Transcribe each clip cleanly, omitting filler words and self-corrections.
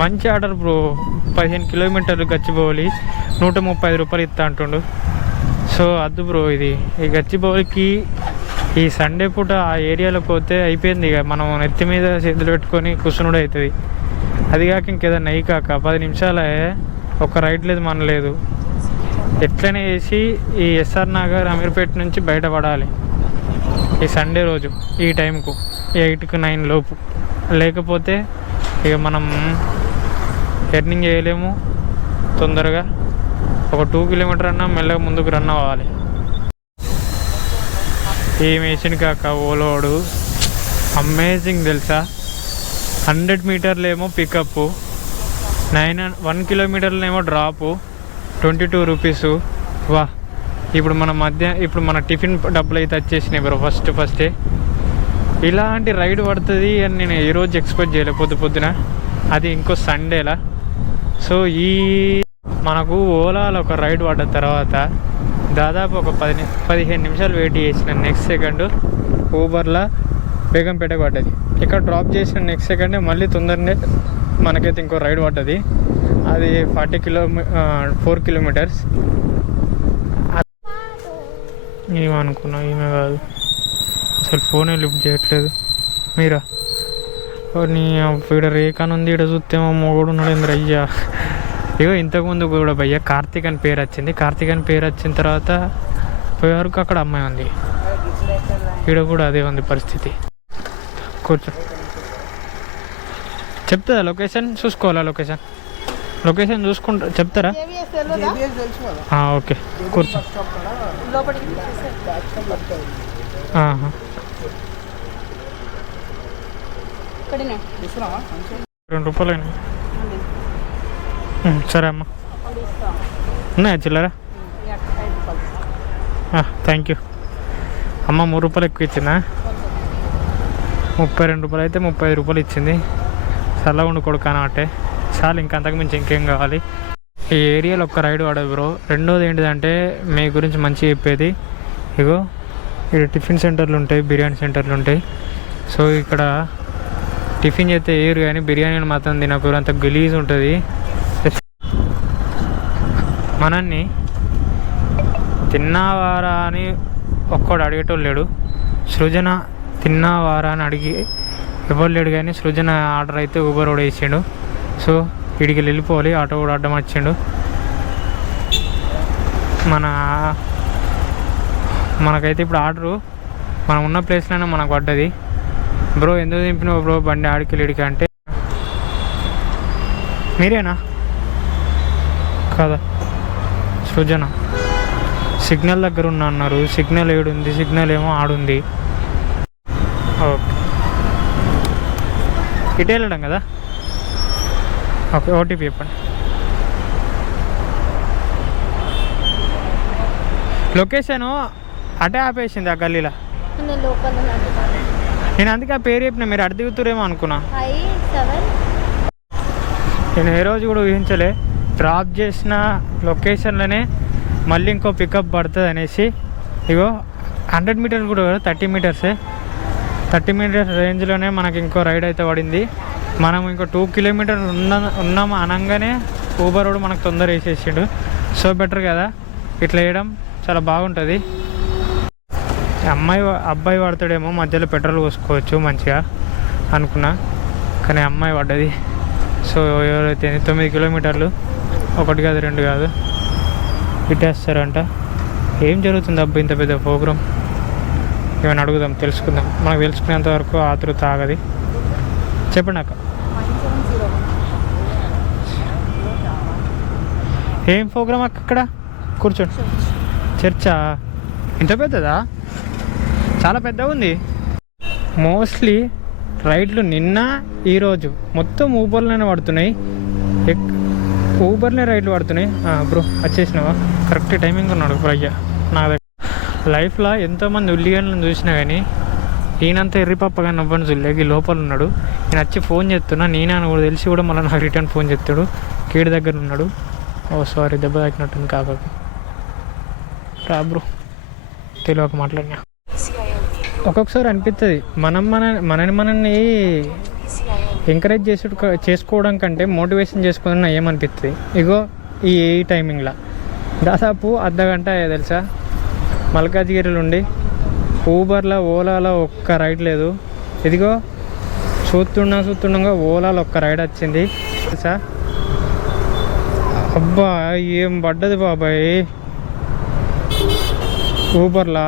మంచి order bro. 15 కిలోమీటర్లు గచ్చిబౌలి 135 రూపాయలు ఇస్తా అంటుండు. సో అద్దు బ్రో. ఇది ఈ గచ్చిబౌలికి ఈ సండే పూట ఆ ఏరియాలోకి పోతే అయిపోయింది. ఇక మనం నెత్తి మీద చేతులు పెట్టుకొని కూర్చునుడు అవుతుంది. అది కాక ఇంకేదన్నా అయ్యి కాక 10 నిమిషాలే ఒక రైడ్ లేదు మన లేదు. ఎట్లనే చేసి ఈ ఎస్ఆర్ నగర్ అమీర్పేట నుంచి బయటపడాలి ఈ సండే రోజు ఈ టైంకు 8కు 9 లోపు. లేకపోతే ఇక మనం ఎర్నింగ్ చేయలేము. తొందరగా ఒక 2 కిలోమీటర్ అన్నా మెల్లగా ముందుకు రన్ అవ్వాలి. ఈ మెషిన్ కాక ఓలోడు అమేజింగ్ తెలుసా. 100 మీటర్లేమో పికప్, 1 కిలోమీటర్లేమో డ్రాపు, 22 రూపీసు. వా, ఇప్పుడు మన టిఫిన్ డబ్బులు అయితే వచ్చేసినాయి బ్రో. ఫస్టే ఇలాంటి రైడ్ పడుతుంది అని నేను ఈరోజు ఎక్స్పెక్ట్ చేయలేదు పొద్దున. అది ఇంకో సండేలా. సో మనకు ఓలాలో ఒక రైడ్ పడ్డ తర్వాత దాదాపు ఒక 15 నిమిషాలు వెయిట్ చేసిన. నెక్స్ట్ సెకండ్ ఊబర్లో బేగంపేటకు పడ్డది. ఇక్కడ డ్రాప్ చేసిన నెక్స్ట్ సెకండే మళ్ళీ తొందరనే మనకైతే ఇంకో రైడ్ పడ్డది. అది 4 కిలోమీటర్స్. ఏమనుకున్నా, ఈమె కాదు అసలు. ఫోనే లిఫ్ట్ చేయట్లేదు. మీరా నీ ఇక్కడ రేఖాన్ ఉంది. ఇక్కడ చూస్తేమో మొగుడు ఉన్నాడు ఏంద్ర అయ్యా. ఇగో ఇంతకుముందు కూడా భయ్య కార్తీక్ అని పేరు వచ్చింది. కార్తీక్ అని పేరు వచ్చిన తర్వాత పోయేవరకు అక్కడ అమ్మాయి ఉంది. ఇక్కడ కూడా అదే ఉంది పరిస్థితి. కూర్చో, చెప్తుందా లొకేషన్? చూసుకోవాలా లొకేషన్ చూసుకుంటా చెప్తారా? ఓకే, కూర్చో. 2 రూపాయలు. సరే అమ్మా, ఉన్నాయా చిల్లరా? థ్యాంక్ యూ అమ్మ. 3 రూపాయలు ఎక్కువ ఇచ్చిందా? 32 రూపాయలు అయితే 35 రూపాయలు ఇచ్చింది. చల్లగా ఉండు కొడుకానా అంటే చాలు. ఇంకా అంతకు మించి ఇంకేం కావాలి? ఈ ఏరియాలో ఒక్క రైడ్ వాడదు బ్రో. రెండోది ఏంటిదంటే మీ గురించి మంచిగా చెప్పేది. ఇగో ఇక్కడ టిఫిన్ సెంటర్లు ఉంటాయి, బిర్యానీ సెంటర్లు ఉంటాయి. సో ఇక్కడ టిఫిన్ చేస్తే ఏరు కానీ బిర్యానీని మాత్రం తినకూడదు, అంత గలీజ్ ఉంటుంది. మనల్ని తిన్నావారా అని ఒక్కడు అడిగేటోళ్ళు లేడు. సృజన తిన్నావారా అని అడిగి ఎవరు లేడు. కానీ సృజన ఆర్డర్ అయితే ఊబర్ కూడా వేసిండు. సో వీడికి వెళ్ళిపోవాలి. ఆటో కూడా అడ్డం వచ్చిండు. మనకైతే ఇప్పుడు ఆర్డరు మనం ఉన్న ప్లేస్లోనే మనకు పడ్డది. బ్రో ఎందుకు దింపినావు బ్రో బండి ఆడికి లేడికి అంటే, మీరేనా కదా సృజన? సిగ్నల్ దగ్గర ఉన్నా అన్నారు. సిగ్నల్ ఏడుంది? సిగ్నల్ ఏమో ఆడుంది. ఓకే, ఇటే వెళ్ళడం కదా. ఓకే, ఓటీపీ చెప్పండి. లొకేషను అటే ఆపేసింది ఆ గల్లీలో. నేను అందుకే ఆ పేరు చెప్పిన, మీరు అటు దిగుతురేమో అనుకున్నా. నేను ఏ రోజు కూడా ఊహించలే డ్రాప్ చేసిన లొకేషన్లోనే మళ్ళీ ఇంకో పికప్ పడుతుంది అనేసి. ఇగో 100 మీటర్స్ కూడా 30 మీటర్సే. 30 మీటర్స్ రేంజ్లోనే మనకి ఇంకో రైడ్ అయితే పడింది. మనం ఇంకో 2 కిలోమీటర్ ఉన్నాము అనగానే ఊబర్ కూడా మనకు తొందర వేసేసిండు. సో బెటర్ కదా ఇట్లా వేయడం, చాలా బాగుంటుంది. అబ్బాయి వాడతాడేమో, మధ్యలో పెట్రోల్ పోసుకోవచ్చు మంచిగా అనుకున్నా. కానీ అమ్మాయి పడ్డది. సో ఎవరైతే 9 కిలోమీటర్లు, 1 కాదు 2 కాదు ఇట్టేస్తారంట. ఏం జరుగుతుంది అబ్బా ఇంత పెద్ద ప్రోగ్రామ్? ఏమైనా అడుగుదాం, తెలుసుకుందాం. మనకు తెలుసుకునేంత వరకు ఆతృత ఆగది. చెప్పండి అక్క, ఏం ప్రోగ్రామ్ అక్క? అక్కడ కూర్చోండి. చర్చా? ఇంత పెద్దదా? చాలా పెద్దగా ఉంది. మోస్ట్లీ రైడ్లు నిన్న ఈరోజు మొత్తం ఊబర్లోనే పడుతున్నాయి. ఊబర్లే రైడ్లు పడుతున్నాయి. బ్రో వచ్చేసినావా? కరెక్ట్ టైమింగ్ ఉన్నాడు బ్రో. అయ్యా నా దగ్గర లైఫ్లో ఎంతోమంది ఉల్లిగడ్డలను చూసినా కానీ ఈయనంతా ఎర్రిపప్పగా నవ్వని చూడలేక లోపల ఉన్నాడు. నేను వచ్చి ఫోన్ చేస్తున్నా, నేనే అని కూడా తెలిసి కూడా మళ్ళీ నాకు రిటర్న్ ఫోన్ చేస్తాడు. కీడి దగ్గర ఉన్నాడు. ఓ సారీ, దెబ్బ తాకినట్టుంది కాబట్టి. రా బ్రో, తెలియక మాట్లాడినా. ఒక్కొక్కసారి అనిపిస్తుంది మనల్ని ఎంకరేజ్ చేసుకోవడం కంటే మోటివేషన్ చేసుకోవడం ఏమనిపిస్తుంది. ఇగో ఈ టైమింగ్లో దాదాపు అర్ధగంట తెలుసా మల్కాజ్గిరిలో ఉండి ఊబర్లో ఓలాలో ఒక్క రైడ్ లేదు. ఇదిగో చూస్తుండగా ఓలాలో ఒక్క రైడ్ వచ్చింది తెలుసా. అబ్బా ఏం పడ్డది బాబాయ్. ఊబర్లా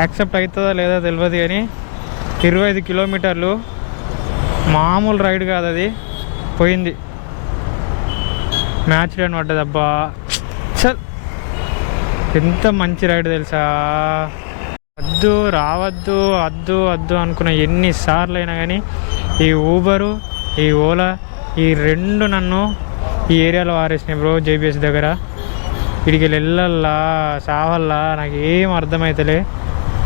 యాక్సెప్ట్ అవుతుందా లేదా తెలియదు కానీ 25 కిలోమీటర్లు మామూలు రైడ్ కాదు అది. పోయింది మ్యాచ్ రైడ్ పడ్డది. అబ్బా చల్ ఎంత మంచి రైడ్ తెలుసా. వద్దు రావద్దు వద్దు అనుకున్న ఎన్నిసార్లు అయినా కానీ ఈ ఊబరు ఈ ఓలా ఈ రెండు నన్ను ఈ ఏరియాలో వారేసినాయి బ్రో. జేబీఎస్ దగ్గర ఇడికి వెళ్ళల్లా సావల్లా నాకు ఏం అర్థమవుతలే.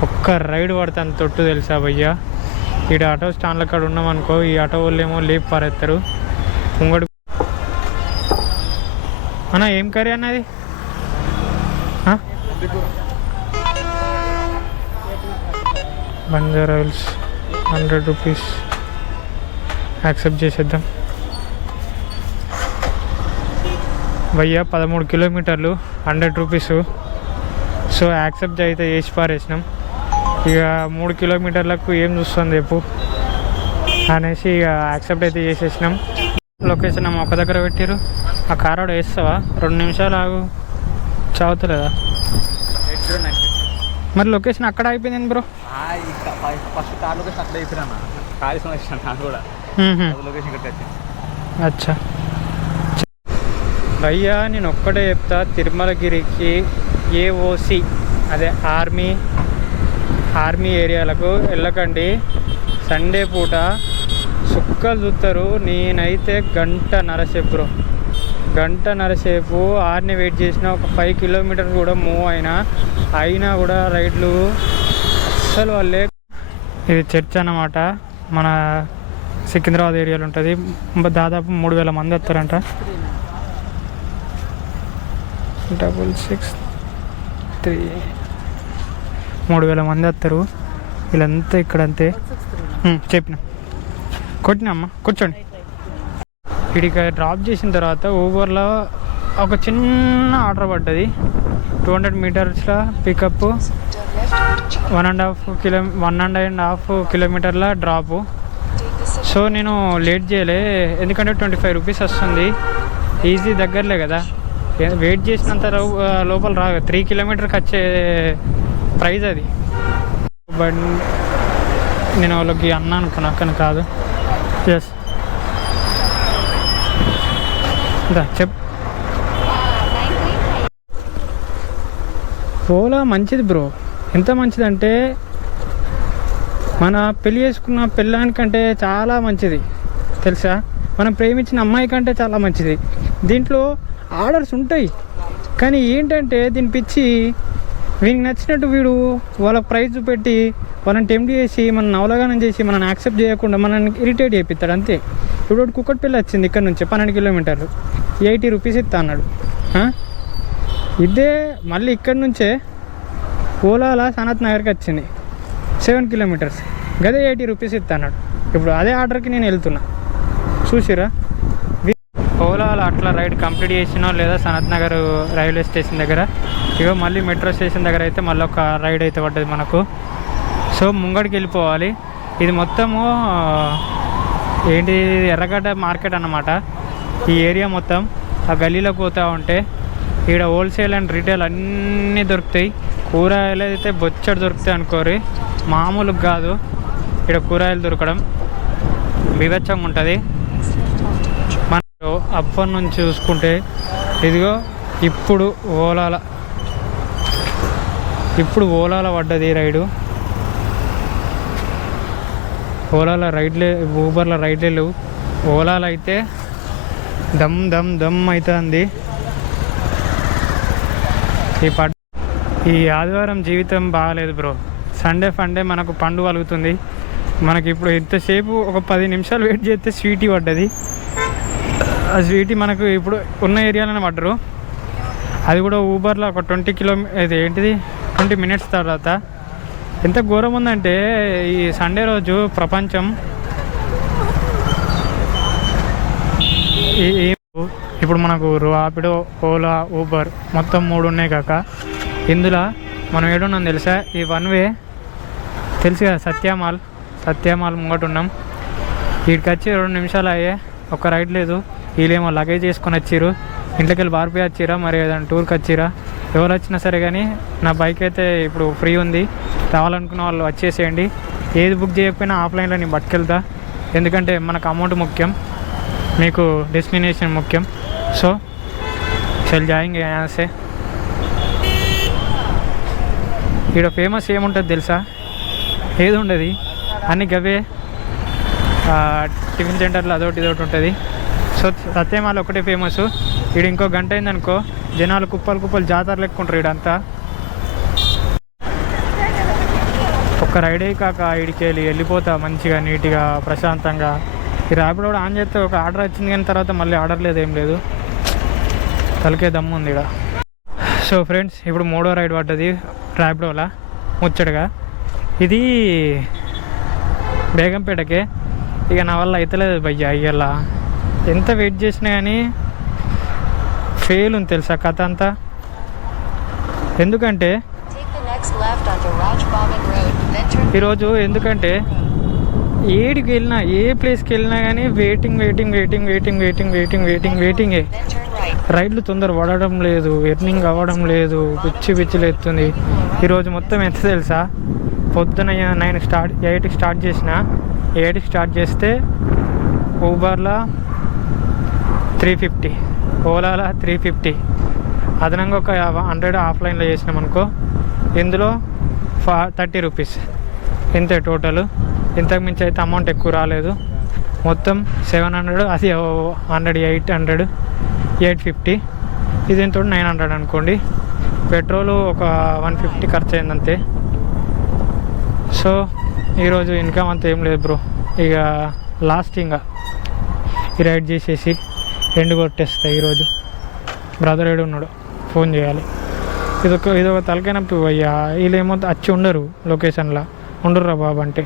ఒక్క రైడ్ పడతాను తొట్టు తెలుసా భయ్యా. ఇక్కడ ఆటో స్టాండ్ల కాడ ఉన్నామనుకో ఈ ఆటో వాళ్ళు ఏమో లేపు పారేస్తారు ముంగడు. అన్న ఏం కర్రీ అన్నది? బంజారా హిల్స్ 100 రూపీస్ యాక్సెప్ట్ చేసేద్దాం భయ్యా. 13 కిలోమీటర్లు 100 రూపీస్. సో యాక్సెప్ట్ అయితే చేసి పారేసినాం. ఇక 3 కిలోమీటర్లకు ఏం చూస్తుంది చెప్పు అనేసి ఇక యాక్సెప్ట్ అయితే చేసేసినాం. లొకేషన్ ఏమో ఒక దగ్గర పెట్టారు. ఆ కార్ ఆడ వేస్తావా? 2 నిమిషాలు ఆగు. చావుతలేదా? మరి లొకేషన్ అక్కడ అయిపోయింది బ్రో. ఫస్ట్ కార్ లొకేషన్ అక్కడ అయిపోయినా కూడా లొకేషన్ అచ్చా భయ్యా. నేను ఒక్కటే చెప్తా, తిరుమలగిరికి ఏఓసి అదే ఆర్మీ ఏరియాలకు వెళ్ళకండి. సండే పూట సుక్కలు చూస్తారు. నేనైతే గంట నరసేపు ఆర్ని వెయిట్ చేసిన. ఒక 5 కిలోమీటర్ కూడా మూవ్ అయినా కూడా రైడ్లు అస్సలు వాళ్ళే. ఇది చర్చ్ అన్నమాట, మన సికింద్రాబాద్ ఏరియాలో ఉంటుంది. దాదాపు 3000 మంది వస్తారంట. 663 3000 మంది వస్తారు. వీళ్ళంతా ఇక్కడ అంతే. చెప్పిన కొట్టినమ్మా కూర్చోండి. ఇడికి డ్రాప్ చేసిన తర్వాత ఊబర్లో ఒక చిన్న ఆర్డర్ పడ్డది. 200 మీటర్స్లో పికప్, 1.5 కిలోమీటర్ల డ్రాపు. సో నేను లేట్ చేయలే, ఎందుకంటే 25 రూపీస్ వస్తుంది. ఈజీ దగ్గరలే కదా, వెయిట్ చేసినంత లోపల రాదు. 3 కిలోమీటర్కి వచ్చే ప్రైజ్ అది. బట్ నేను వాళ్ళకి అన్నా అనుకున్నా కానీ కాదు. ఎస్ చెప్. ఓలా మంచిది బ్రో. ఎంత మంచిదంటే మన పెళ్ళి చేసుకున్న పెళ్ళానికంటే చాలా మంచిది తెలుసా. మనం ప్రేమించిన అమ్మాయి కంటే చాలా మంచిది. దీంట్లో ఆర్డర్స్ ఉంటాయి కానీ ఏంటంటే దీని పిచ్చి వీనికి నచ్చినట్టు వీడు వాళ్ళ ప్రైజ్ పెట్టి వాళ్ళని టెంప్ట్ చేసి మన అవగాహన చేసి మనల్ని యాక్సెప్ట్ చేయకుండా మనల్ని ఇరిటేట్ చేపిస్తాడు అంతే. ఇప్పుడు కుక్కట్పల్లి వచ్చింది ఇక్కడ నుంచి 12 కిలోమీటర్లు 80 రూపీస్ ఇస్తా అన్నాడు. ఇదే మళ్ళీ ఇక్కడ నుంచే ఓలాలా సనత్ నగర్కి వచ్చింది 7 కిలోమీటర్స్, గదే 80 రూపీస్ ఇస్తా అన్నాడు. ఇప్పుడు అదే ఆర్డర్కి నేను వెళ్తున్నా. చూసిరా ఓలాలో అట్లా రైడ్ కంప్లీట్ చేసినా లేదా సనత్ నగర్ రైల్వే స్టేషన్ దగ్గర. ఇగో మళ్ళీ మెట్రో స్టేషన్ దగ్గర అయితే మళ్ళీ ఒక రైడ్ అయితే పడ్డది మనకు. సో ముంగడికి వెళ్ళిపోవాలి. ఇది మొత్తము ఏంటి ఎర్రగడ్డ మార్కెట్ అన్నమాట. ఈ ఏరియా మొత్తం ఆ గల్లీలోకి పోతూ ఉంటే ఇక్కడ హోల్సేల్ అండ్ రీటైల్ అన్నీ దొరుకుతాయి. కూరగాయలు అయితే బొచ్చడి దొరుకుతాయి అనుకోరి, మామూలుగా కాదు. ఇక్కడ కూరగాయలు దొరకడం బీభత్సంగా ఉంటుంది. మనం అప్పటి నుంచి చూసుకుంటే ఇదిగో ఇప్పుడు ఓలాల పడ్డది రైడు. ఓలాల రైడ్లే, ఊబర్ల రైడ్లే లేవు. ఓలాలో అయితే దమ్ అవుతుంది. ఈ ఆదివారం జీవితం బాగాలేదు బ్రో. సండే ఫండే మనకు పండు కలుగుతుంది. మనకి ఇప్పుడు ఎంతసేపు ఒక 10 నిమిషాలు వెయిట్ చేస్తే స్వీటీ పడ్డది. ఆ స్వీటీ మనకు ఇప్పుడు ఉన్న ఏరియాలోనే పడ్డరు. అది కూడా ఊబర్లో ఒక 20 మినిట్స్ తర్వాత. ఎంత ఘోరం ఉందంటే ఈ సండే రోజు ప్రపంచం ఇప్పుడు మనకు రాపిడో, ఓలా, ఊబర్ మొత్తం 3 ఉన్నాయి కాక. ఇందులో మనం ఏడున్నాం తెలుసా? ఈ వన్ వే తెలుసు కదా, సత్యమాల్ ముంగట ఉన్నాం. వీడికి వచ్చి 2 నిమిషాలు అయ్యే, ఒక్క రైడ్ లేదు. వీళ్ళేమో లగేజ్ చేసుకొని వచ్చిర్రు, ఇంట్లోకి వెళ్ళి బార్పి వచ్చిరా, మరి ఏదైనా టూర్కి వచ్చిరా, ఎవరు వచ్చినా సరే. కానీ నా బైక్ అయితే ఇప్పుడు ఫ్రీ ఉంది, రావాలనుకున్న వాళ్ళు వచ్చేసేయండి. ఏది బుక్ చేయకపోయినా ఆఫ్లైన్లో నేను పట్టుకెళ్తా, ఎందుకంటే మనకు అమౌంట్ ముఖ్యం, మీకు డెస్టినేషన్ ముఖ్యం. సో చల్ జాయింగ్ యాసే. ఇక్కడ ఫేమస్ ఏముంటుంది తెలుసా? ఏది ఉండదు, అన్ని గవే టిఫిన్ సెంటర్లో అదొకటి ఇదొకటి ఉంటుంది. సో సత్యమాల ఒకటే ఫేమస్. ఇక్కడ ఇంకో గంట అయిందనుకో జనాలు కుప్పలు జాతర లెక్కుంటారు ఇడంతా. ఒక్క రైడ్ అయ్యి కాక ఇడికి వెళ్ళిపోతా మంచిగా నీట్గా ప్రశాంతంగా. ఈ ర్యాపిడో కూడా ఆన్ చేస్తే ఒక ఆర్డర్ వచ్చింది, కానీ తర్వాత మళ్ళీ ఆర్డర్ లేదు, ఏం లేదు, తలకే దమ్ము ఉంది ఇక్కడ. సో ఫ్రెండ్స్, ఇప్పుడు 3వ రైడ్ పడ్డది ర్యాపిడోలా ముచ్చటగా. ఇది బేగంపేటకే. ఇక నా వల్ల అవుతలేదు భయ్యా, ఇవాళ ఎంత వెయిట్ చేసినా కానీ ఫెయిల్ ఉంది తెలుసా కథ అంతా. ఎందుకంటే ఈరోజు ఏడికి వెళ్ళినా, ఏ ప్లేస్కి వెళ్ళినా కానీ వెయిటింగే. రైడ్లు తొందర పడడం లేదు, ఎర్నింగ్ అవ్వడం లేదు, పిచ్చిలు ఎత్తుంది. ఈరోజు మొత్తం ఎంత తెలుసా? పొద్దున 8కి స్టార్ట్ చేసిన, 8కి స్టార్ట్ చేస్తే ఊబర్లో 350, ఓలాలో 350, అదనంగా ఒక 100 ఆఫ్లైన్లో చేసినాం అనుకో, ఇందులో 30 రూపీస్ ఇంతే టోటల్. ఇంతకు మించి అయితే అమౌంట్ ఎక్కువ రాలేదు. మొత్తం 700, అది 100, 800, 850, ఇది ఎంతో 900 అనుకోండి. పెట్రోలు ఒక 150 ఖర్చు అయిందంతే. సో ఈరోజు ఇన్కమ్ అంతా ఏం లేదు బ్రో. ఇక లాస్ట్ ఇంకా ఈ రైడ్ చేసేసి ఎండు కొట్టేస్తాయి. ఈరోజు బ్రదర్ ఏడు ఉన్నాడు, ఫోన్ చేయాలి. ఇదొక తలకైనప్పుడు అయ్యా, వీళ్ళేమో వచ్చి ఉండరు లొకేషన్లో, ఉండరురా బాబు అంటే.